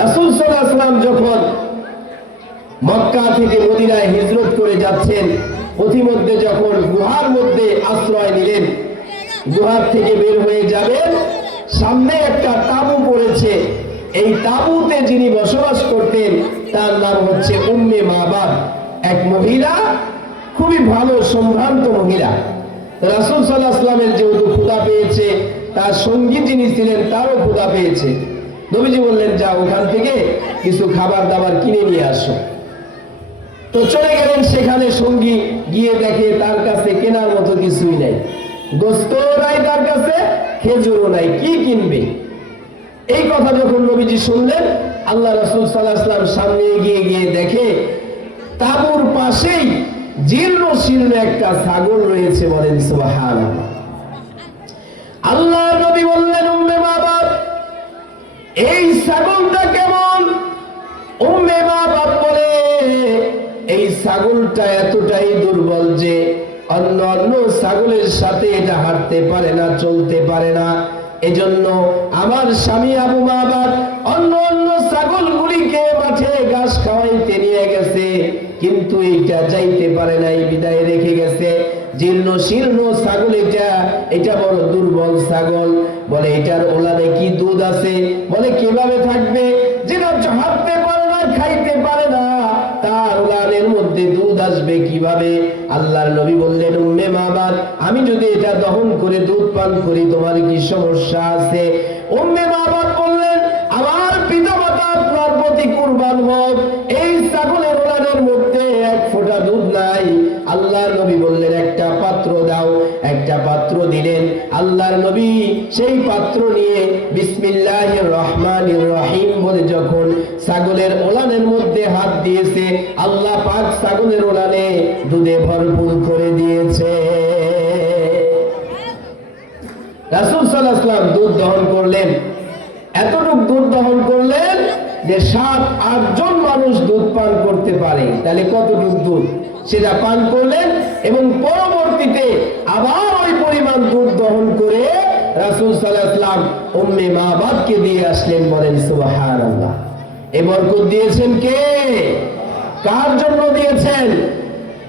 রাসূল সাল্লাল্লাহু আলাইহি ওয়াসাল্লাম যখন মক্কা থেকে মদিনায় হিজরত করে যাচ্ছেন, পথিমধ্যে যখন গুহার মধ্যে আশ্রয় নিলেন, গুহার থেকে বের হয়ে যাবেন, সামনে একটা তাঁবু পড়েছে। এই তাঁবুতে যিনি বসবাস করতেন তার নাম হচ্ছে উম্মে মাবাদ, এক মহিলা, খুবই ভালো সম্ভ্রান্ত মহিলা। রাসূল সাল্লাল্লাহু আলাইহি ওয়াসাল্লামের যেহেতু ক্ষুধা পেয়েছে, তার সঙ্গী যিনি ছিলেন তারও ক্ষুধা পেয়েছে। নবীজি বললেন, যা ওখান থেকে কিছু খাবার দাবার কিনে নিয়ে আসো। তো চলে গেলেন সেখানে, সঙ্গী গিয়ে দেখে তার কাছে কেনার মতো কিছুই নাই, গোস্ত নাই তার কাছে, খেজুরও নাই, কি কিনবে? এই কথা যখন নবীজি শুনলেন, আল্লাহ রাসূল সাল্লাল্লাহু আলাইহি ওয়াসাল্লাম সামনে এগিয়ে গিয়ে দেখে তাঁবুর পাশেই জীর্ণ শীর্ণ একটা ছাগল রয়েছে। বলেন সুবহানাল্লাহ। আল্লাহ নবী বললেন, উম্মে মাবাদ, এই ছাগলটা কেমন? উম্মে মাবাদ বলে, এই ছাগলটা এতটাই দুর্বল যে অন্য অন্য ছাগলের সাথে এটা হাঁটতে পারে না, চলতে পারে না। এজন্য আমার স্বামী আবু মাবাদ অন্য অন্য ছাগলগুলিকে মাঠে ঘাস খাওয়াইতে নিয়ে গেছে, কিন্তু এইটা যাইতে পারে নাই, বিদায় রেখে গেছে। জীর্ণ শীর্ণ ছাগল এটা বড় দুর্বল ছাগল। বলে, এটার ওলানে কি দুধ আছে? বলে, কিভাবে থাকবে? যেটা হাঁটতে পারে না, খাইতে পারে না, তার ওলানের মধ্যে দুধ আসবে কিভাবে? আল্লাহর নবী বললেন, উম্মে মাবাদ, আমি যদি এটা দহন করে দুধ পান করি তোমার কি সমস্যা আছে? উম্মে মাবাদ বললেন, আমার পিতামাতা আপনার প্রতি কুরবান হোক, এই ছাগলের ওলানের মধ্যে এক ফোঁটা দুধ নাই। আল্লাহর নবী বললেন, একটা পাত্র দাও। একটা পাত্র দিলেন। আল্লাহর নবী সেই পাত্র নিয়ে বিসমিল্লাহির রহমানির রহিম বলে যখন ছাগলের ওলানের মধ্যে হাত দিয়েছে, আল্লাহ পাক ছাগলের ওলানে দুধে ভরপুর করে দিয়েছে। রাসূল সাল্লাল্লাহু আলাইহি ওয়াসাল্লাম দুধ দহন করলেন। এতটুকু দুধ দহন করলেন যে 7-8 জন মানুষ দুধ পান করতে পারে। তাহলে কতটুকু দুধ সেটা পান করলেন, এবং পরবর্তীতে আবার ওই পরিমাণ দুধ দহন করে রাসূল সাল্লাল্লাহু আলাইহি ওয়াসাল্লাম উম্মে মাবাদকে দিয়ে আসলেন। বলেন সুবহানাল্লাহ। এই বরকত দিয়েছেন কে? কার জন্য দিয়েছেন?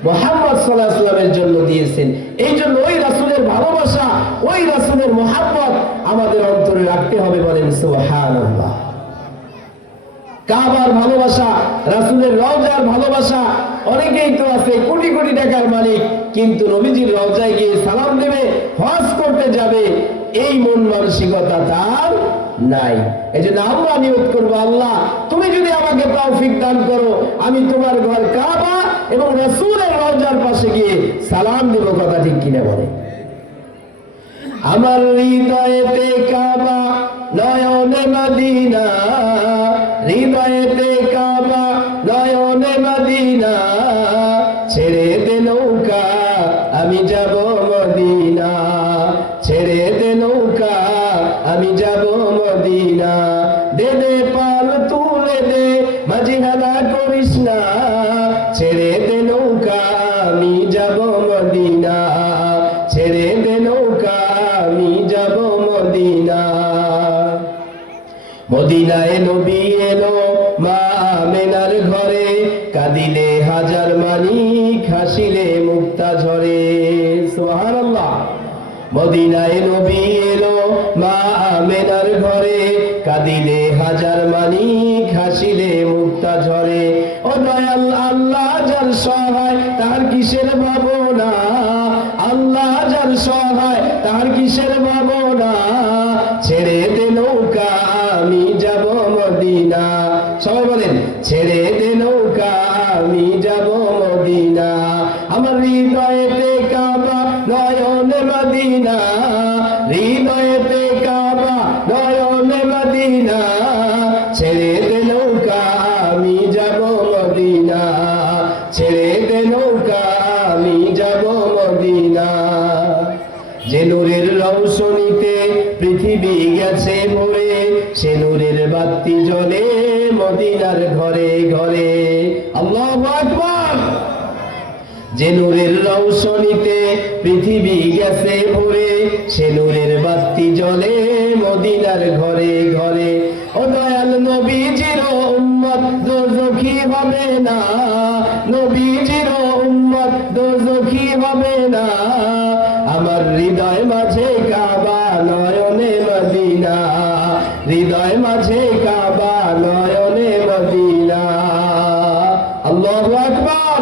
মুহাম্মদ সাল্লাল্লাহু আলাইহি ওয়াসাল্লামের জন্য দিয়েছেন। এই জন্য ওই রাসূলের ভালোবাসা, ওই রাসূলের মুহাব্বত আমাদের অন্তরে রাখতে হবে। বলেন সুবহানাল্লাহ। কাবার ভালোবাসা, রাসূলের রওজার ভালোবাসা। অনেকেই তো আছে কোটি কোটি টাকার মালিক, কিন্তু নবীজির রওজায় গিয়ে সালাম দেবে, হজ করতে যাবে, এই মন মানসিকতা তার নাই। এজন্য আমরা নিয়ত করব, আল্লাহ তুমি যদি আমাকে তৌফিক দান করো, আমি তোমার ঘর কাবা এবং রাসূলের রওজার পাশে গিয়ে সালাম দেব। কথা ঠিক কিনা বলে? আমার হৃদয়েতে কাবা, নয়নে মদিনা, হৃদয়েতে কাবা, নয়নে মদিনা, ছেড়ে দে নৌকা আমি যাব মদিনা, ছেড়ে দে নৌকা আমি যাব মদিনা, দে দে পাল তুলে দে, মাঝি হানা করিস না, ছেড়ে দে নৌকা আমি যাব মদিনা, ছেড়ে দে নৌকা আমি যাব মদিনা। মদিনায় নবী এলো মা আমেনার ঘরে, কাঁদিলে হাজার মানিক, হাসিলে মুক্তা ঝরে। সুবহানাল্লাহ। মদিনায় নবী এলো মা আমেনার ঘরে, কাঁদিলে হাজার মানিক, হাসিলে মুক্তা ঝরে। ও দয়াল আল্লাহ যার সহায় তার কিসের ভাবনা, আল্লাহ যার সহায় তার কিসের ভাবনা, ছেড়ে দে নৌকা আমি যাব মদিনা। সবাই বলেন, ছেড়ে দে নৌকা আমি যাব মদিনা। আমার হৃদয়েতে কাবা, নয়নে মদিনা, হৃদয়েতে কাবা, নয়নে মদিনা, ছেড়ে দে নৌকা আমি যাব মদিনা, ছেড়ে দে নৌকা আমি যাব মদিনা। যে নূরের রৌশনীতে পৃথিবী গেছে ভরে, সে নূরের বাতি জ্বলে মদিনার ঘরে ঘরে। আল্লাহু আকবার। যে নূরের রৌশনীতে পৃথিবী গেছে ভরে, সে নূরের বাতি জ্বলে মদিনার ঘরে ঘরে। ও ও দয়াল নবীজির উম্মত দোজখী হবে না, নবীজির উম্মত দোজখী হবে না। আমার হৃদয় মাঝে কাবা নয়নে মদিনা, হৃদয় মাঝে কাবা নয়নে মদিনা। আল্লাহু আকবার।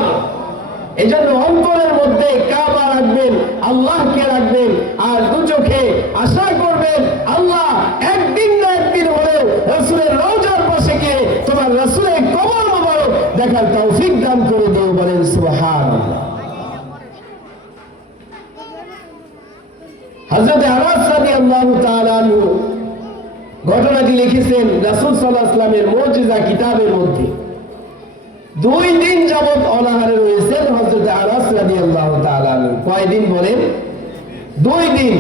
এজন্য অন্তরের মধ্যে কাবা রাখবেন, আল্লাহকে রাখবেন, আর দু চোখে আশা করবেন আল্লাহ একদিন না একদিন হলেও রাসূলের রওজার পাশে গিয়ে তোমার রাসূলের কবর মোবারক দেখার তৌফিক দান করে দিও, বলেন সুবহানাল্লাহ। হযরত আনাস রাদিয়াল্লাহু তাআলা আনহু ঘটনাটি লিখেছেন রাসূল সাল্লাল্লাহু আলাইহি ওয়াসাল্লামের মুজিজা কিতাবের মধ্যে। 2 দিন যাবত অনাহারে রয়েছেন হযরত আনাস রাদিয়াল্লাহু তাআলা আনহু। কয়দিন বলেন? 2 দিন।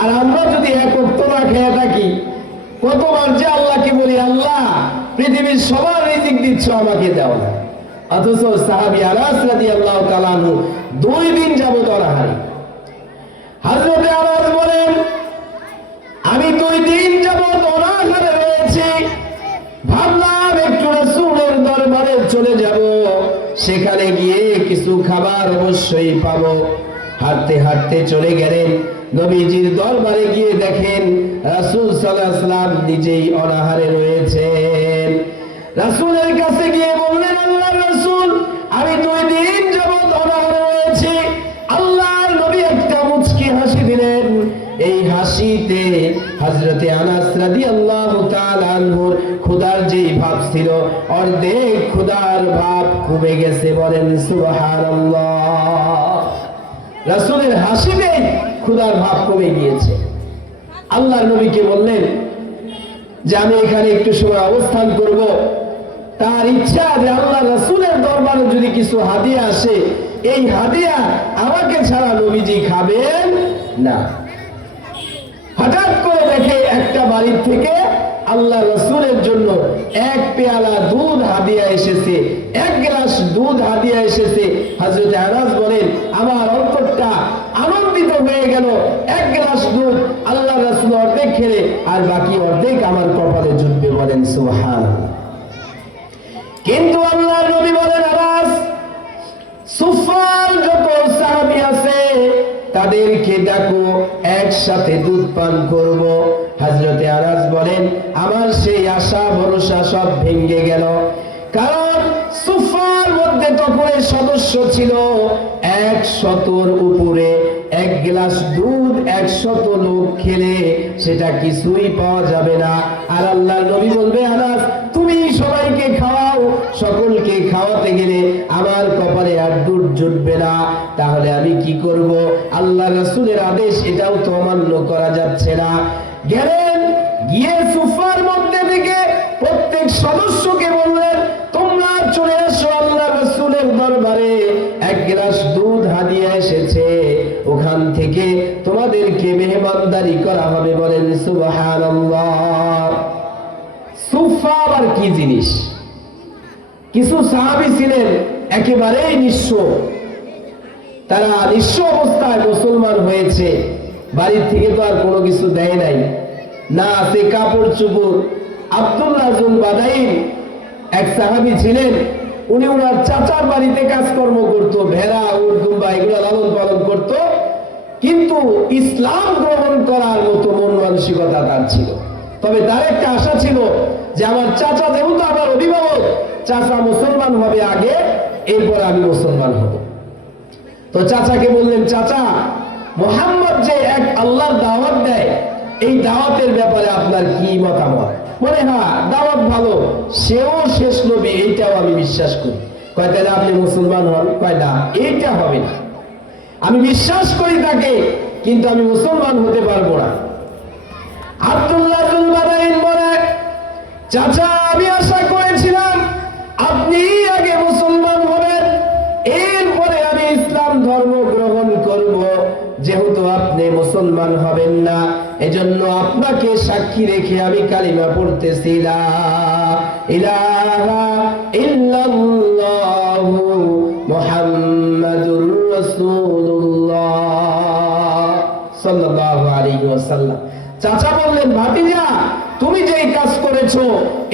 আর আমরা যদি এক ওয়াক্ত না খেয়ে থাকি, কতবার যে আল্লাহকে বলি আল্লাহ পৃথিবীর সবার রিজিক দিচ্ছ, আমাকে দাও না। অথচ সাহাবী আনাস রাদিয়াল্লাহু তাআলা আনহু 2 দিন যাবত অনাহারে। হযরত আনাস বলেন আমি 2 দিন যাবত অনাহারে রয়েছি, ভাবলাম একটু রাসূলের দরবারে চলে যাব, সেখানে গিয়ে কিছু খাবার অবশ্যই পাবো। হাঁটতে হাঁটতে চলে গেলেন, নবীজির দরবারে গিয়ে দেখেন রাসূল সাল্লাল্লাহু আলাইহি ওয়াসাল্লাম নিজেই অনাহারে রয়েছেন। রাসূলের কাছে গিয়ে বললেন আল্লাহর রাসূল আমি 2 দিন যাবত অনাহারে রয়েছি। আল্লাহর নবী একটা মুচকি হাসি দিলেন। এই হাসিতে হযরত আনাস রাদিয়াল্লাহু তাআলা আনহুর ক্ষুধার যে ভাব ছিল অর্ধেক ক্ষুধার ভাব কমে গেছে, বলেন সুবহানাল্লাহ। রাসূলের হাসিতে ক্ষুধার ভাব কমে গিয়েছে। আল্লাহর নবীকে বললেন যে আমি এখানে একটু সময় অবস্থান করব। তার ইচ্ছা যে আল্লাহ রাসূলের দরবারে যদি কিছু হাদিয়া আসে, এই হাদিয়া আমাকে ছাড়া নবীজি খাবেন না। হঠাৎ করে দেখে একটা বাড়ির থেকে আল্লাহ রাসূলের জন্য 1 পেয়ালা দুধ হাদিয়া এসেছে, 1 গ্লাস দুধ হাদিয়া এসেছে। হযরত আনাস বলেন আমার অন্তরটা আনন্দিত হয়ে গেল। 1 গ্লাস দুধ আল্লাহ রাসূল অর্ধেক খেলে আর বাকি অর্ধেক আমার কপালে জুটবে, বলেন সুবহানাল্লাহ। কিন্তু আল্লাহর নবী বলেন আনাস সুফার যত সাহাবী আছে তাদেরকে ডাকো, একসাথে দুধ পান করব। হযরত আনাস বলেন আমার সেই আশা ভরসা সব ভেঙে গেল, কারণ সুফার মধ্যে তখন সদস্য ছিল 100-র উপরে। 1 গ্লাস দুধ 100 লোক খেলে সেটা কিছুই পাওয়া যাবে না। আর আল্লাহর নবী বলবে আনাস তুমি সবাইকে খাওয়াও, সকলকে খাওয়াতে গেলে আমার কপালে আর দুধ জুটবে না, তাহলে আমি কি করব? আল্লাহ রাসূলের আদেশ, এটাও তো অমান্য করা যাচ্ছে না। গেলেন, গিয়ে সুফার মধ্যে থেকে প্রত্যেক সদস্যকে বললেন তোমরা চলে এসো আল্লাহ রাসূলের দরবারে, 1 গ্লাস দুধ হাদিয়া এসেছে, ওখান থেকে তোমাদেরকে মেহমানদারি করা হবে, বলেন সুবহানাল্লাহ। সুফা আবার কি জিনিস? কিছু সাহাবী ছিলেন একেবারেই নিঃস্ব, তারা নিঃস্ব অবস্থায় মুসলমান হয়েছে, বাড়ির থেকে তো আর কোনো কিছু দেয় নাই, না আছে কাপড় চোপড়। আব্দুল্লাহ জুল বাদাইন এক সাহাবী ছিলেন, উনি ওনার চাচার বাড়িতে কাজকর্ম করত, ভেড়া উট দুম্বা এগুলো লালন পালন করত, কিন্তু ইসলাম গ্রহণ করার মতো মন মানসিকতা তার ছিল। তবে তার একটা আশা ছিল যে আমার চাচা যেহেতু আমার অভিভাবক, চাচা মুসলমান হবে আগে, এরপর আমি মুসলমান হব। তো চাচাকে বললেন চাচা মুহাম্মদ যে এক আল্লাহর দাওয়াত দেয়, এই দাওয়াতের ব্যাপারে আপনার কি মতামত? বলে হ্যাঁ দাওয়াত ভালো, সেও শেষ নবী এইটাও আমি বিশ্বাস করি। কয় তাহলে আপনি মুসলমান হন? কয় না এইটা হবে না, আমি বিশ্বাস করি তাকে, কিন্তু আমি মুসলমান হতে পারবো না। আব্দুল্লাহ জুল বাদাইন বলে চাচা আমি আশা করেছিলাম আপনি আগে মুসলমান হবেন, এরপরে আমি ইসলাম ধর্ম গ্রহণ করব। যেহেতু আপনি মুসলমান হবেন না, এজন্য আপনাকে সাক্ষী রেখে আমি কালিমা পড়তেছি লা ইলাহা ইল্লাল্লাহু মুহাম্মাদুর রাসূলুল্লাহ সাল্লাল্লাহু আলাইহি ওয়াসাল্লাম। চাচা বললেন ভাতিজা তুমি যেই কাজ করেছো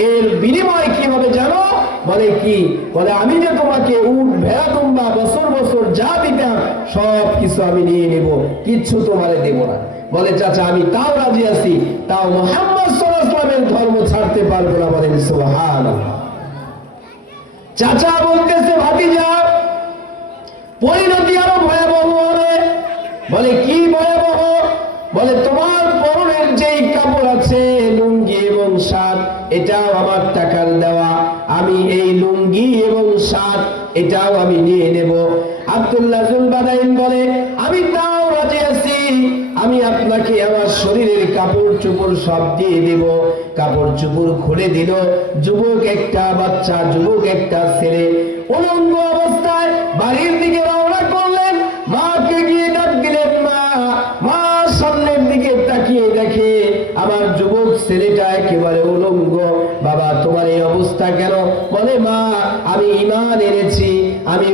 এর বিনিময় কি হবে জানো? বলে কি? বলে আমি যে তোমাকে উট ভেড়া দুম্বা বছর বছর যা দিতাম সব কিছু আমি নিয়ে নেব, কিচ্ছু তোমারে দেব না। বলে চাচা আমি তাও রাজি আছি, তাও মুহাম্মদ সাল্লাল্লাহু আলাইহি ওয়াসাল্লামের ধর্ম ছাড়তে পারবো না। বলেন সুবহানাল্লাহ। চাচা বলতেছে ভাতিজা পরিণতি আরো ভয়াবহ হবে। বলে কি ভয়াবহ? বলে তোমার পরনের যেই কাপড় আছে লুঙ্গি এবং শার্ট, এটাও আমার টাকার দেওয়া, আমি এই লুঙ্গি এবং শার্ট এটাও আমি নিয়ে নেব। আব্দুল্লাহ জুলবাদাইন বলে আমি তাও রাজি আছি, আমি আপনাকে আমার শরীরের কাপড় চোপড় সব দিয়ে দেব। কাপড় চোপড় খুলে দিল। যুবক একটা বাচ্চা, যুবক একটা ছেলে উলঙ্গ অবস্থায় বাড়ির দিকে রওনা করলেন। মাকে গিয়ে ডাক দিলেন, মা। মা সামনের দিকে তাকিয়ে দেখে আমার যুবক ছেলেটা একেবারে উলঙ্গ। বাবা তোমার এই অবস্থা কেন? বলে মা আমি ঈমান এনেছি, আমি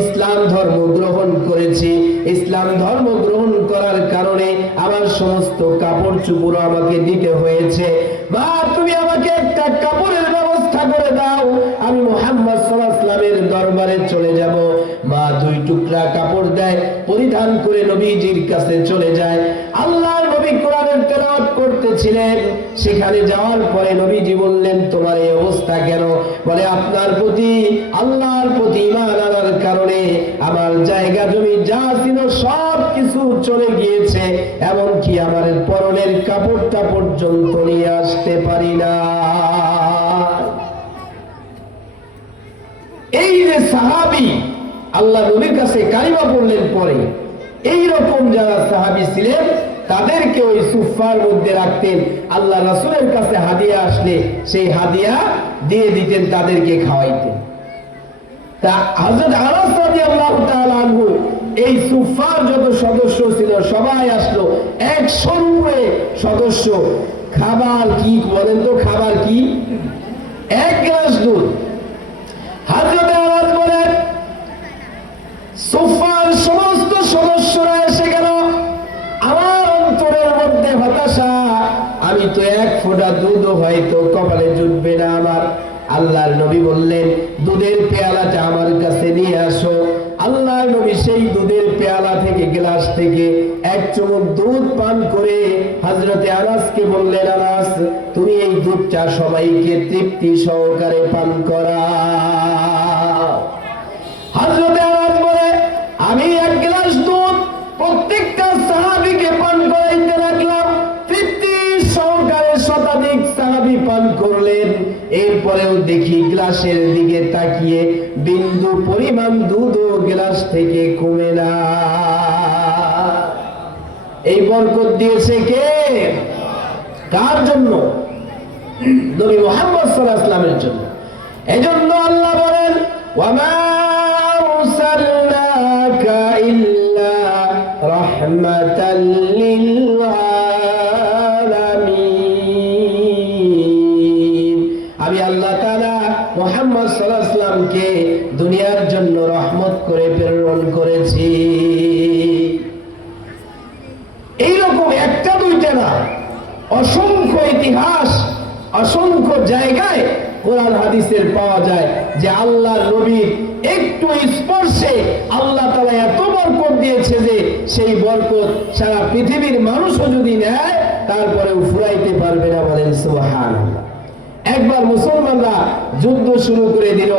ইসলাম ধর্ম গ্রহণ করেছি। ইসলাম ধর্ম গ্রহণ করার কারণে আমার সমস্ত কাপড় চোপড় আমাকে দিতে হয়েছে। মা তুমি আমাকে একটা কাপড়ের ব্যবস্থা করে দাও, আমি মুহাম্মদ সাল্লাল্লাহু আলাইহি ওয়াসাল্লামের দরবারে চলে যাব। মা দুই টুকরা কাপড় দেয়, পরিধান করে নবীজির কাছে চলে যায়। আল্লাহর নবী কোরআনের তেলাওয়াত করতেছিলেন। সেখানে যাওয়ার পরে নবীজি বললেন তোমার এই অবস্থা কেন? বলে আপনার প্রতি আল্লাহর প্রতি ঈমান আনার কারণে আমার জায়গা জমি যা ছিল সব কিছু চলে গিয়েছে, এমনকি আমার পরনের কাপড়টা পর্যন্ত নিয়ে আসতে পারি না। এই যে সাহাবী আল্লাহ নবীর কাছে কালিমা পড়লেন পরে, এই রকম যারা সাহাবী ছিলেন তাদেরকে ওই সুফার মধ্যে রাখতেন। আল্লাহ রাসূলের কাছে হাদিয়া আসলে সেই হাদিয়া দিয়ে দিতেন, তাদেরকে খাওয়াইতেন। তা হযরত আনাস রাদিয়াল্লাহু তাআলা আনহু এই সুফার যত সদস্য ছিল সবাই আসলো, 100 সদস্য। খাবার কি বলেন তো? খাবার কি? 1 গ্লাস দুধ। হযরত আনাস বলেন সুফার সমস্ত সদস্যরা এসে গেল, আমার অন্তরের মধ্যে হতাশা, আমি তো 1 ফোঁটা দুধও হয়তো কপালে জুটবে না আমার। আল্লাহর নবী বললেন দুধের পেয়ালাটা আমার কাছে নিয়ে আসো। আল্লাহর নবী সেই দুধের পেয়ালা থেকে, গ্লাস থেকে 1 চুমুক দুধ পান করে হযরতে আনাসকে বললেন, আনাস তুমি এই দুধটা সবাইকে তৃপ্তি সহকারে পান করা। হযরতে আনাস বলে আমি 1 গ্লাস দুধ প্রত্যেকটা সাহাবীকে পান করাইতে লাগলাম। তৃপ্তি সহকারে শতাধিক সাহাবী পান করলেন। এরপরেও দেখি গ্লাসের দিকে তাকিয়ে বিন্দু পরিমাণ দুধও গ্লাস থেকে কমে না। এই বরকত দিয়েছে কে? কার জন্য? নবী মুহাম্মদ সাল্লাল্লাহু আলাইহি ওয়াসাল্লামের জন্য। এজন্য আল্লাহ বলেন ওয়ামা আরসালনাকা ইল্লা রাহমাতাল লিল আলামিন। আমি আল্লাহ তাআলা মুহাম্মদ সাল্লাল্লাহু আলাইহি ওয়াসাল্লামকে দুনিয়ার জন্য রহমত করে প্রেরণ করেছি। এইরকম একটা দুইটা না, অসংখ্য ইতিহাস, অসংখ্য জায়গায় কোরআন হাদিসের পাওয়া যায় যে আল্লাহর নবীর একটু স্পর্শে আল্লাহ তাআলা এত বরকত দিয়েছে যে সেই বরকত সারা পৃথিবীর মানুষও যদি নেয় তারপরেও ফুরাইতে পারবে না। বলেন সুবহানাল্লাহ। একবার মুসলমানরা যুদ্ধ শুরু করে দিল,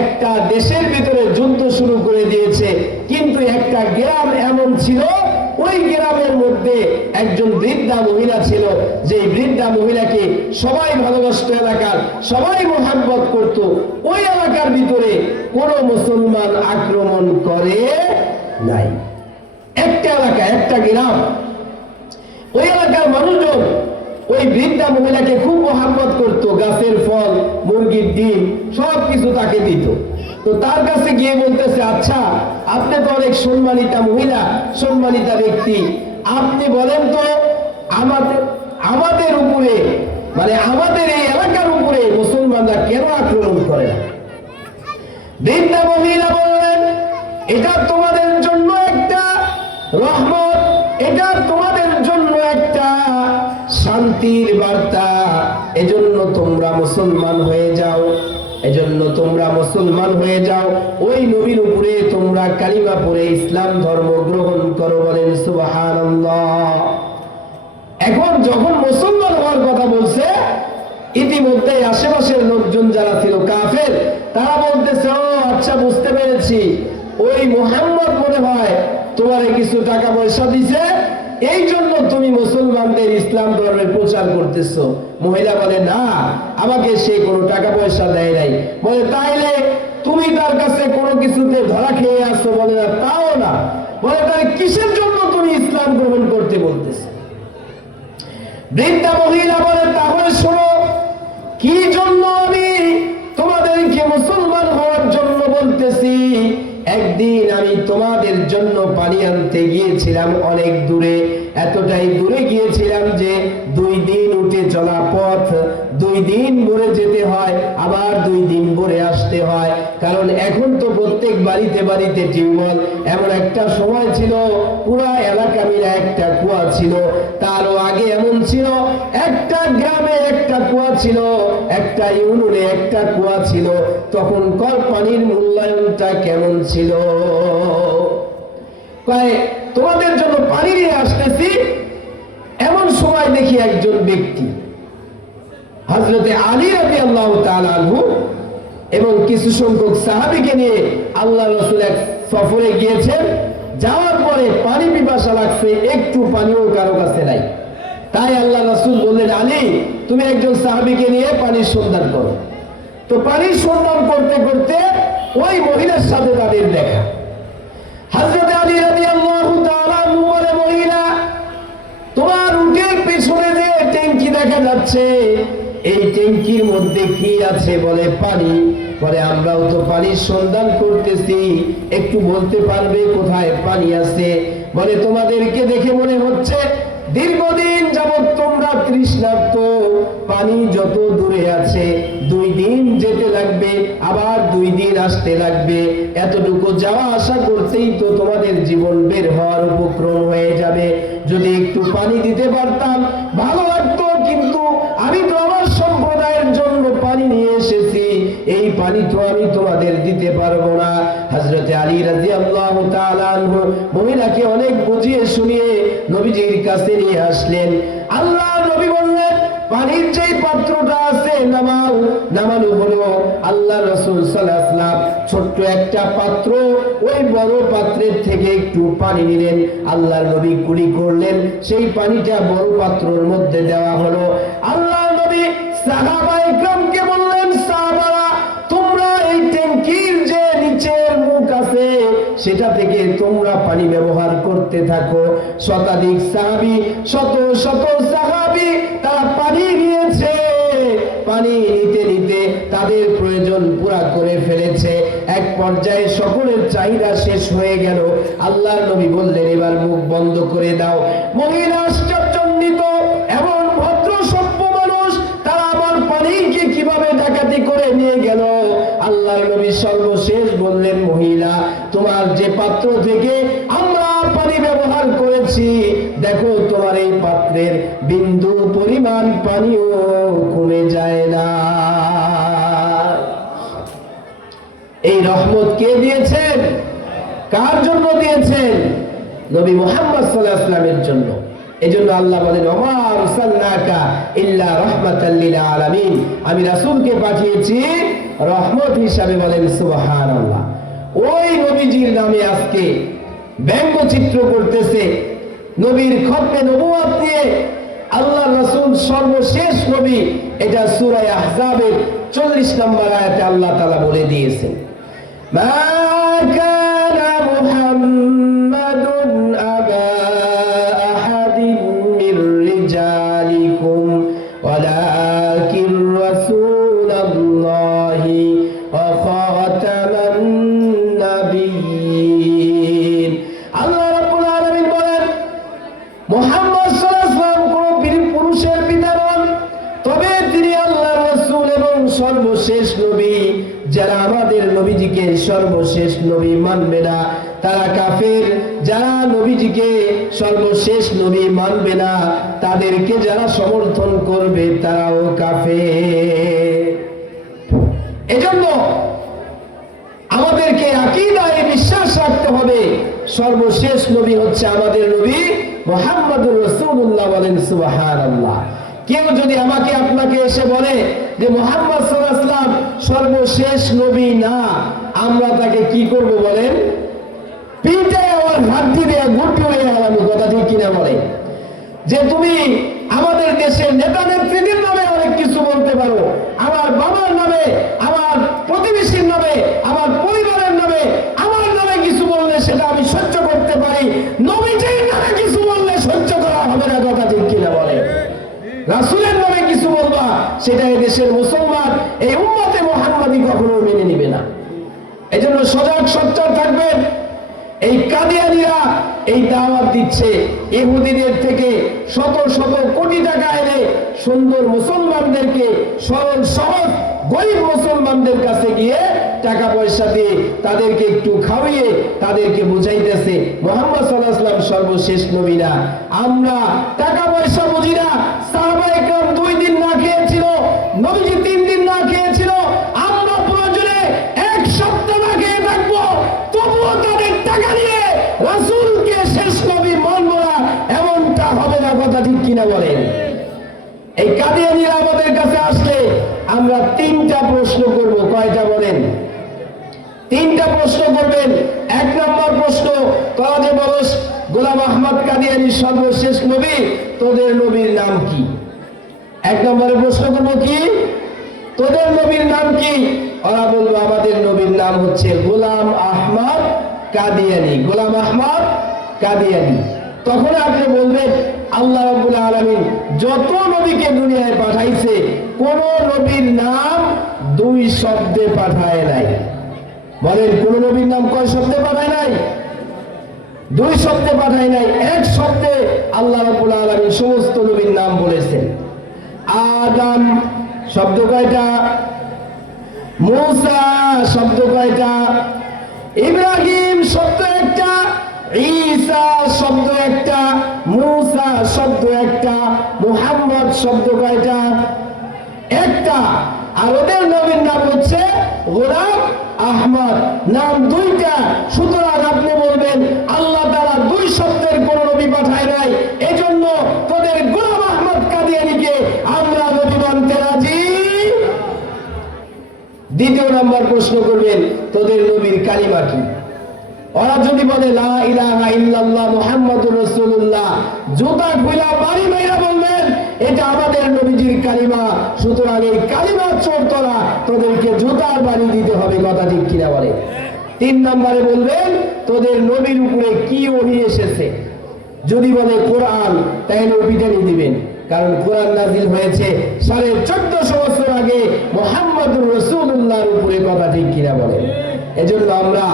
একটা দেশের ভিতরে যুদ্ধ শুরু করে দিয়েছে, কিন্তু একটা গ্রাম এমন ছিল, ওই গ্রামের মধ্যে একজন বৃদ্ধা মহিলা ছিল, যে বৃদ্ধা মহিলাকে সবাই ভালোবাসত, এলাকার সবাই মোহাব্বত করত। ওই এলাকার ভিতরে কোন মুসলমান আক্রমণ করে নাই। একটা এলাকা, একটা গ্রাম, ওই এলাকার মানুষজন ওই বৃদ্ধা মহিলাকে খুব মোহাব্বত করত। গাছের ফল, মুরগির ডিম সবকিছু তাকে দিত। তো তার কাছে গিয়ে বলতেছে, আচ্ছা আপনি তো অনেক সম্মানিতা মহিলা, সম্মানিতা ব্যক্তি, আপনি বলেন তো আমাদের উপরে, মানে আমাদের এই এলাকার উপরে মুসলমানরা কেন আক্রমণ করে না? বৃদ্ধা মহিলা বললেন, এটা তোমাদের জন্য একটা রহমত, এটা তোমাদের জন্য একটা শান্তি শান্তির বার্তা। এজন্য তোমরা মুসলমান হয়ে যাও, এজন্য তোমরা মুসলমান হয়ে যাও, ওই নবীর উপরে তোমরা কালিমা পড়ে ইসলাম ধর্ম গ্রহণ করো। বলেন সুবহানাল্লাহ। এখন যখন মুসলমান হওয়ার কথা বলছে, ইতিমধ্যে আশেপাশের লোকজন যারা ছিল কাফের, তারা বলতেছে, ও আচ্ছা বুঝতে পেরেছি, ওই মুহাম্মদ মনে হয় তোমারে কিছু টাকা পয়সা দিছে, এই জন্য তুমি মুসলমানদের ইসলাম ধর্মের প্রচার করতেছো। মহিলা বলে, না, আমাকে সে কোনো টাকা পয়সা দেয় নাই। বলে, তাইলে তুমি তার কাছে কোনো কিছুতে ধরা খেয়ে আসছো? বলে, না, তাও না। বলে, তাহলে কিসের জন্য তুমি ইসলাম গ্রহণ করতে বলতেছো? বৃদ্ধা মহিলা বলে, তাহলে শোনো, কি জন্য আমি তোমাদেরকে মুসলমান হওয়ার জন্য বলতেছি। একদিন আমি তোমাদের জন্য পানি আনতে গিয়েছিলাম অনেক দূরে, এতটাই দূরে গিয়েছিলাম যে 2 দিন উঠে চলা পথ, 2 দিন ভরে যেতে হয়, আবার 2 দিন ভরে আসতে হয়। কারণ এখন তো প্রত্যেক বাড়িতে বাড়িতে টিউবওয়েল। এমন একটা সময় ছিল পুরা এলাকা মিলে একটা কুয়া ছিল। তারও আগে এমন ছিল একটা গ্রামে একটা কুয়া ছিল, একটা ইউনিয়নে একটা কুয়া ছিল। তখন কল পানির মূল্যায়নটা কেমন ছিল? কয়, তোমাদের জন্য পানি নিয়ে আসতেছি। এমন সময় দেখি একজন ব্যক্তি হযরতে আলী রাদিয়াল্লাহু তাআলা আনহু এবং কিছু সংখ্যক সাহাবীকে নিয়ে আল্লাহর রাসূল এক সফরে গিয়েছেন। যাওয়ার পরে পানি পিপাসা লাগছে, একটু পানিও কারো কাছে নাই। তাই আল্লাহর রাসূল বললেন, আলী, তুমি একজন সাহাবীকে নিয়ে পানির সন্ধান করো। তো পানির সন্ধান করতে করতে ওই মহিলার সাথে তাদের দেখা। হযরত আলী রাদিয়াল্লাহু তাআলা বলে, মহিলা, তোমার উটের পেছনে যে ট্যাঙ্কি দেখা যাচ্ছে, এই ট্যাঙ্কির মধ্যে কি আছে? বলে, পানি। বলে, আমরাও তো পানির সন্ধান করতেছি, একটু বলতে পারবে কোথায় পানি আছে? বলে, তোমাদেরকে দেখে মনে হচ্ছে দীর্ঘদিন যাবৎ তোমরা তৃষ্ণার্ত। পানি যত দূরে আছে 2 দিন যেতে লাগবে, আবার 2 দিন আসতে লাগবে। এতটুকু যাওয়া আসা করতেই তো তোমাদের জীবন বের হওয়ার উপক্রম হয়ে যাবে। যদি একটু পানি দিতে পারতাম ভালো লাগতো, কিন্তু আমি তো আমার সম্প্রদায়ের জন্য পানি নিয়ে এসেছি, এই পানি তো আমি তোমাদের দিতে পারবো না। হযরত আলী রাদিয়াল্লাহু তাআলা আনহু মহিলাকে অনেক বুঝিয়ে শুনিয়ে নবীজির কাছে নিয়ে আসলেন। আল্লাহ নবী বললেন, পানির যে পাত্রটা আছে নামাও। নামানো হলো। আল্লাহ রাসূল সাল্লাল্লাহু আলাইহি ওয়াসাল্লাম ছোট্ট একটা পাত্র, ওই বড় পাত্রের থেকে একটু পানি নিলেন। আল্লাহর নবী কুলি করলেন, সেই পানিটা বড় পাত্রের মধ্যে দেওয়া হলো। আল্লাহর নবী সাহাবায়ে কেরামকে বললেন, সাহাবারা, তোমরা এই ট্যাঙ্কির যে নিচের মুখ আছে সেটা থেকে তোমরা পানি ব্যবহার করতে থাকো। শতাধিক সাহাবী, শত শত সাহাবী তারা পানি নিয়েছে। পানি নিতে নিতে তাদের প্রয়োজন পুরা করে ফেলেছে। এক পর্যায়ে সকলের চাহিদা শেষ হয়ে গেল। আল্লাহর নবী বললেন, এবার মুখ বন্ধ করে দাও। মহিলা আশ্চর্যান্বিত, এমন ভদ্র সভ্য মানুষ, তারা আবার পানিকে কিভাবে ডাকাতি করে নিয়ে গেল? আল্লাহর নবী সর্বশেষ বললেন, মহিলা, তোমার যে পাত্র থেকে আমরা পানি ব্যবহার করেছি, দেখো তোমার এই পাত্রের বিন্দু পরিমাণ পানিও কমে যায় না। এই রহমত কে দিয়েছেন? কার জন্য দিয়েছেন? নবী মুহাম্মদ সাল্লাল্লাহু আলাইহি ওয়াসাল্লামের জন্য। এজন্য আল্লাহ বলেন, ওমা আরসালনাকা ইল্লা রাহমাতাল লিল আলামিন, আমি রাসূলকে পাঠিয়েছি রহমত হিসাবে। বলেন সুবহানাল্লাহ। ওই নবীজির নামে আজকে ব্যঙ্গচিত্র করতেছে। নবীর খতমে নবুয়ত নিয়ে আল্লাহ রাসূল সর্বশেষ নবী, এটা সূরা আহজাবের 40 নম্বর আয়াতে আল্লাহ তাআলা বলে দিয়েছেন, মা কানা মুহাম্মাদুন আবা আহাদিন মির রিজালিকুম ওয়ালাকিন রাসূলুল্লাহি ওয়া খাতামান নাবিয়্যিন। আল্লাহ রাব্বুল আলামিন বলেন, মুহাম্মদ সাল্লাল্লাহু আলাইহি ওয়াসাল্লাম কোন পুরুষের পিতা নন, তবে তিনি আল্লাহর রাসূল এবং সর্বশেষ নবী। যারা আমাদের নবীজিকে সর্বশেষ নবী মানবে না, তারা কাফের। যারা নবীজিকে সর্বশেষ নবী মানবে না, তাদেরকে যারা সমর্থন করবে তারাও কাফের। এজন্য আমাদেরকে আকীদায় বিশ্বাস রাখতে হবে, সর্বশেষ নবী হচ্ছে আমাদের নবী মুহাম্মদুর রাসূলুল্লাহ। বলেন সুবহানাল্লাহ। কেউ যদি আমাকে আপনাকে এসে বলে যে মুহাম্মদ সাল্লাল্লাহু আলাইহি ওয়াসাল্লাম সর্বশেষ নবী না, আমরা তাকে কি করব বলেন? পিঠে আমার ঘাটতি দিয়ে গুটি হয়ে গেলাম। কথা ঠিক কিনা বলে? যে তুমি আমাদের দেশের নেতা নেত্রীদের নামে অনেক কিছু বলতে পারো, আমার বাবার নামে, আমার প্রতিবেশীর নামে, আমার পরিবারের নামে, আমার নামে কিছু বললে সেটা আমি সহ্য করতে পারি, নবীজির নামে কিছু বললে সহ্য করা হবে না। কথা ঠিক কিনা বলে? রাসূলের নামে কিছু বলবা, সেটা এই দেশের মুসলমান, এই উম্মতে মুহাম্মাদি কখনো মেনে নিবে না। এজন্য সজাগ সোচ্চার থাকবেন। এই কাদিয়ানীরা এই দাওয়াত দিচ্ছে, ইহুদিদের থেকে শত শত কোটি টাকা এনে সুন্দর মুসলমানদেরকে, সরল সহজ গরিব মুসলমানদের কাছে গিয়ে টাকা পয়সা দিয়ে তাদেরকে একটু খাওয়িয়ে তাদেরকে বুঝাইতেছে মুহাম্মদ সাল্লাল্লাহু আলাইহি ওয়াসাল্লাম সর্বশেষ নবী না। আমরা টাকা পয়সা বুঝি না। সাহাবায়ে কেরাম 2 দিন না খেয়েছিল, নবীজি 3 দিন না খেয়েছিল, আমরা প্রয়োজনে 1 সপ্তাহ না খেয়ে থাকবো, তবুও তাদের টাকা নিয়ে রাসূলকে শেষ নবী মানব না, এমনটা হবে না। কথা ঠিক কিনা বলেন? এই কাদিয়ানীরা আমাদের কাছে আসলে আমরা 3টা প্রশ্ন করব। কয়টা বলেন? 3টা প্রশ্ন করবেন। 1 নম্বর প্রশ্ন, তোরা যে বলস গোলাম আহমদ কাদিয়ানী সর্বশেষ নবী, তোদের নবীর নাম কি? 1 নম্বরে প্রশ্ন করব কি? তোদের নবীর নাম কি? ওরা বলবে আমাদের নবীর নাম হচ্ছে গোলাম আহমদ কাদিয়ানী। গোলাম আহমদ কাদিয়ানী। তখন আপনি বলবেন আল্লাহ রাব্বুল আলামিন যত নবীকে দুনিয়ায় পাঠাইছে, কোন নবীর নাম 2 শব্দে পাঠায় নাই। বলেন কোন নবীর নাম কয় শব্দে পাঠায় নাই? 2 শব্দে পাঠায় নাই, 1 শব্দে আল্লাহ রাব্বুল আলামিন সমস্ত নবীর নাম বলেছেন। আদম শব্দ কয়টা? মূসা শব্দ কয়টা? ইব্রাহিম শব্দ একটা, ঈসা শব্দ একটা, মূসা শব্দ একটা, মুহাম্মদ শব্দ কয়টা? একটা। আর ওদের নবীর নাম হচ্ছে গোলাম আহমদ, নাম 2টা। সুতরাং আপনি বলবেন আল্লাহ তাআলা 2 শব্দের কোন নবী পাঠায় নাই, এজন্য তোদের গোলাম আহমদ কাদিয়ানীকে আমরা নবী মানতে রাজি। 2য় নম্বর প্রশ্ন করবেন তোদের নবীর কালিমা কি? ওরা যদি বলে লা ইলাহা ইল্লাল্লাহ মুহাম্মাদুর রাসূলুল্লাহ, জুতা খুলে বাড়ি মাইরা বলবেন এটা আমাদের নবীজির কালিমা, সুতরাং এই কালিমা চোর তোরা, তোদেরকে জুতার বাড়ি দিতে হবে। কথা ঠিক কিনা বলে? 3 নম্বরে বলবেন তোদের নবীর উপরে কি ওহী এসেছে। যদি বলে কোরআন, তাহলে পিটানি দিবেন, কারণ কোরআন নাযিল হয়েছে 1450 বছর আগে মুহাম্মাদুর রাসূলুল্লাহর উপরে। কথা ঠিক কিনা বলে? এজন্য আমরা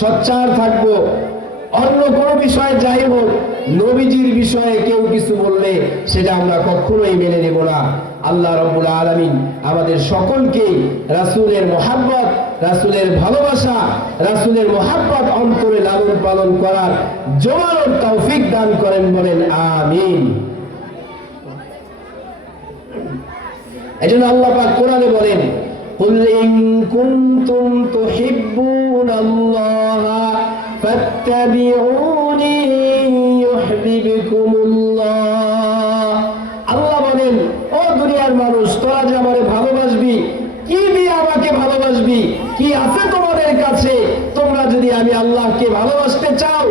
সোচ্চার থাকবো। অন্য কোনো বিষয়ে যাই হোক, নবীজির বিষয়ে কেউ কিছু বললে সেটা আমরা কখনোই মেনে নেব না। আল্লাহ রাব্বুল আলামিন আমাদের সকলকে রাসূলের মহব্বত, রাসূলের ভালোবাসা, রাসূলের মহব্বত অন্তরে লালন পালন করার জোরালো তৌফিক দান করেন। বলেন আমিন। এজন্য আল্লাহ পাক কোরআনে বলেন কুল ইন কুনতুম তুহিব্বুনাল্লাহা ফাত্তাবিউনি ইউহিব্বুকুমুল্লাহ। আল্লাহ বলেন ও দুনিয়ার মানুষ, তোরা যে আমারে ভালোবাসবি, কি দিয়ে আমাকে ভালোবাসবি? কি আছে তোমাদের কাছে? তোমরা যদি আমি আল্লাহকে ভালোবাসতে চাও,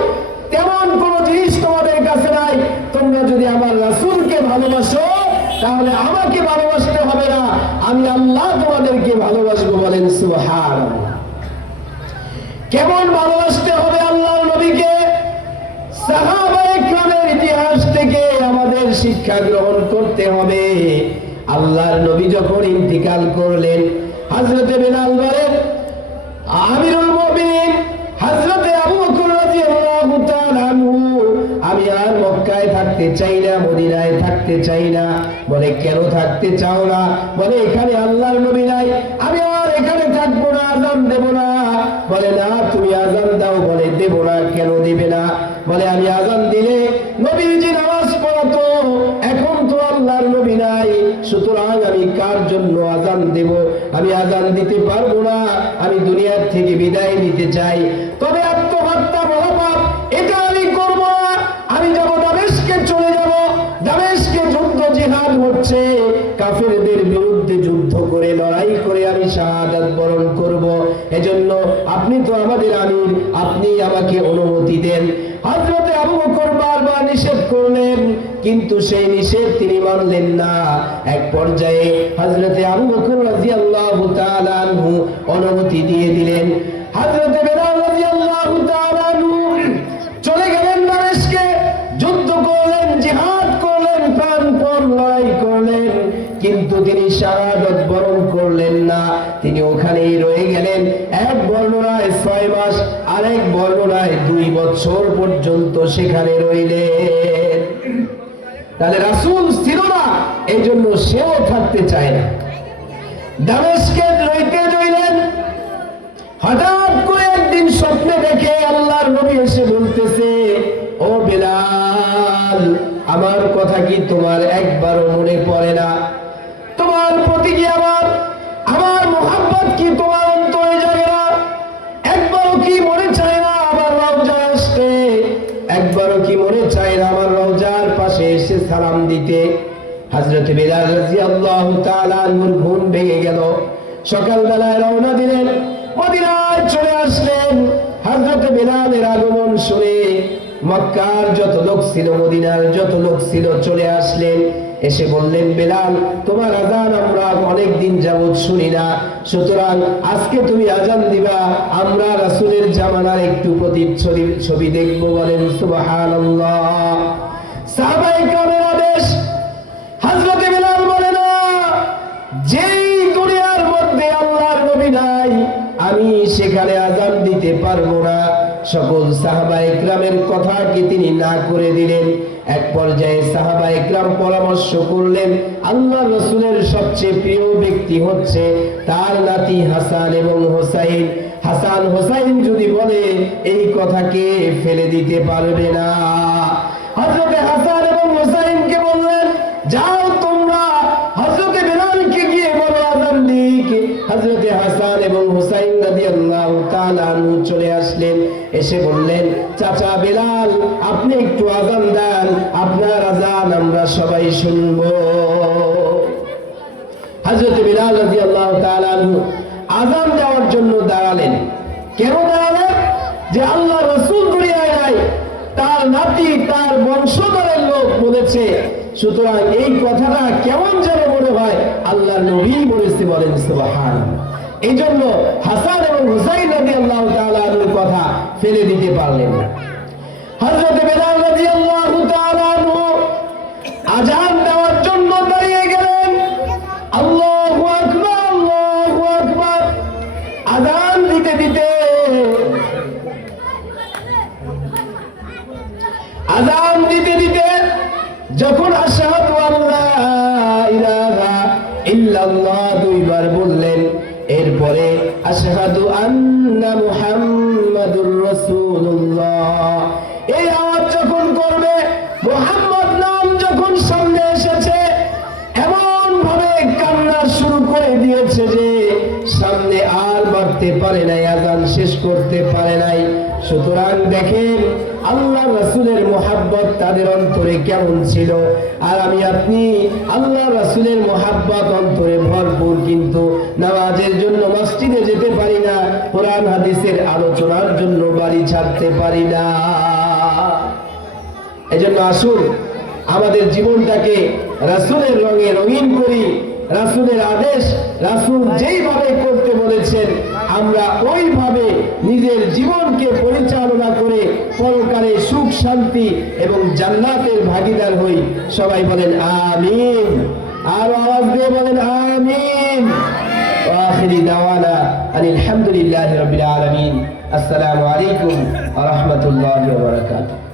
তেমন কোন জিনিস তোমাদের কাছে নাই। তোমরা যদি আমার রাসূলকে ভালোবাসো, তাহলে আমাকে ভালোবাসতে হবে না, আমি আল্লাহ তোমাদেরকে ভালোবাসবো। বলেন সুবহানাল্লাহ। কেমন ভালোবাসতে হবে আল্লাহর নবীকে? সাহাবায়ে কেরামের ইতিহাস থেকে আমাদের শিক্ষা গ্রহণ করতে হবে। আল্লাহর নবী যখন ইন্তিকাল করলেন, হযরতে বিলাল বলেন আমিরুল মুমিনিন হযরতে আবু বকর রাদিয়াল্লাহু তাআলা আনহু, আমি আর মক্কায় থাকতে চাই না, মদিনায় থাকতে চাই না। বলে কেন থাকতে চাও না? বলে এখানে আল্লাহর নবী নাই, আমি আর এখানে থাকবো না, আযান দেব না। বলে না তুমি আযান দাও। বলে দেব না, নিবে না। বলে আমি আজান দিলে নবীজি নামাজ পড়াতো, এখন তো আল্লাহর নবী নাই, সুতরাং আমি কার জন্য আজান দেব? আমি আজান দিতে পারবো না, আমি দুনিয়ার থেকে বিদায় নিতে চাই। তবে আত্মহত্যা মহাপাপ, এটা আমি করব না। আমি যাব দামেস্কে, চলে যাব দামেস্কে, যুদ্ধ জিহাদ হচ্ছে, কাফেরদের বিরুদ্ধে যুদ্ধ করে লড়াই করে আমি শাহাদাত বরণ করব। এজন্য আপনি তো আমাদের আমির, আপনি আমাকে অনুমতি দেন। হযরতে আবু বকর বারবার নিষেধ করলেন, কিন্তু সেই নিষেধ তিনি মানলেন না। এক পর্যায়ে হযরতে আবু বকর রাদিয়াল্লাহু তাআলা আনহু অনুমতি দিয়ে দিলেন। হযরতে বেলাল রাদিয়াল্লাহু তাআলা আনহু চলে গেলেন দামেস্কে, যুদ্ধ করলেন, জিহাদ করলেন, প্রাণপণ লড়াই করলেন, কিন্তু তিনি শাহাদাত বরণ করলেন না। তিনি ওখানেই রয়ে গেলেন। এক বর্ণনায় 6 মাস, আরেক বর্ণনায় 2 বছর পর্যন্ত সেখানে রইলেন। তাহলে রাসূল ছিল না, এই জন্য সেও থাকতে চায় না। দামেস্কে রইলেন। হঠাৎ করে একদিন স্বপ্নে দেখে আল্লাহর নবী এসে বলতেছে, ও বেলাল, আমার কথা কি তোমার একবারও মনে পড়ে না? তোমার প্রতি কি আমার মোহাব্বত কি তোমার অন্তরে জাগে না? একবারও কি মনে চায় না আমার রওজায় আসতে? একবারও কি মনে চায় না আমার রওজার পাশে এসে সালাম দিতে? হযরত বেলাল রাদিয়াল্লাহু তাআলা আনহুর ঘুম ভেঙে গেল। সকালবেলায় রওনা দিলেন, মদিনায় চলে আসলেন। হযরত বেলালের আগমন শুনে মক্কার যত লোক ছিল, মদিনার যত লোক ছিল চলে আসলেন। এসে বললেন, বেলাল, তোমার আজান আমরা অনেক দিন যাবত শুনি না, সুতরাং আজকে তুমি আজান দিবা, আমরা রাসূলের জামানার একটু প্রতিচ্ছবি দেখব। বলেন সুবহানাল্লাহ। সাহাবায়ে কেরামের আদেশ। হযরত বেলাল বলে, না, যেই দুনিয়ার মধ্যে আল্লাহর নবী নাই, আমি সেখানে আজান দিতে পারবো না। সকল সাহাবায়ে কেরামের কথা কি তিনি না করে দিলেন। এক পর্যায়ে সাহাবায়ে কেরাম পরামর্শ করলেন, আল্লাহ রাসূলের সবচেয়ে প্রিয় ব্যক্তি হচ্ছে তার নাতি হাসান এবং হোসাইন। হাসান হোসাইন যদি বলে, এই কথাকে ফেলে দিতে পারবে না। হযরত হাসান এবং হোসাইনকে বললেন, যাও তোমরা হযরতে বেলালকে গিয়ে বলো আযান দিক। হযরত হাসান এবং হোসাইন রাদিয়াল্লাহু তাআলা আনহু চলে আসলেন। এসে বললেন, চাচা বেলাল, আপনি একটু আযান দেন, আপনার আযান আমরা সবাই শুনবো। হযরত বেলাল রাদিয়াল্লাহু তাআলা আনহু আযান দেওয়ার জন্য দাঁড়ালেন। কেন দাঁড়ালেন? যে আল্লাহ রাসূল দুনিয়ায় নাই, তার নাতি, তার বংশধরের লোক বলেছে, সুতরাং এই কথাটা কেমন যেন মনে হয় আল্লাহ নবী বলেছে। বলেন সুবহানাল্লাহ। এই জন্য হাসান এবং হুসাইন রাদিয়াল্লাহু তাআলা আনহুর কথা ফেলে দিতে পারলেন না। হযরত বেলাল রাদিয়াল্লাহু তাআলা আনহু আযান দেওয়ার জন্য দাঁড়িয়ে গেলেন। আল্লাহু আকবার, আল্লাহু আকবার। আযান দিতে দিতে যখন আশহাদু আল্লা ইলাহা ইল্লাল্লাহ 2 বার বললেন, এরপরে আশহাদু আন্না মুহাম্মাদুর রাসূলুল্লাহ এই আওয়াজ যখন করবে, মুহাম্মদ নাম যখন সামনে এসেছে, এমন ভাবে কান্না শুরু করে দিয়েছে যে সামনে আর বাড়তে পারে নাই, আযান শেষ করতে পারে নাই। সুতরাং দেখেন আল্লাহ রাসূলের মুহাব্বত তাদের অন্তরে কেমন ছিল। আর আমি আপনি আল্লাহ রাসূলের মুহাব্বত অন্তরে ভরপুর, কিন্তু নামাজের জন্য মসজিদে যেতে পারি না, কোরআন হাদিসের আলোচনার জন্য বাড়ি ছাড়তে পারি না। এজন্য আসুন আমাদের জীবনটাকে রাসূলের রঙে রঙিন করি। রাসূলের আদেশ, রাসূল যেইভাবে করতে বলেছেন আমরা ওইভাবে নিজের জীবনকে পরিচালনা করে পরকালে সুখ শান্তি এবং জান্নাতের ভাগীদার হই। সবাই বলেন আমিন। আর আওয়াজ দিয়ে বলেন আমিন। ওয়া আখিরি দাওয়ানা আলহামদুলিল্লাহি রাব্বিল আলামিন। আসসালামু আলাইকুম ওয়া রাহমাতুল্লাহি ওয়া বারাকাতুহু।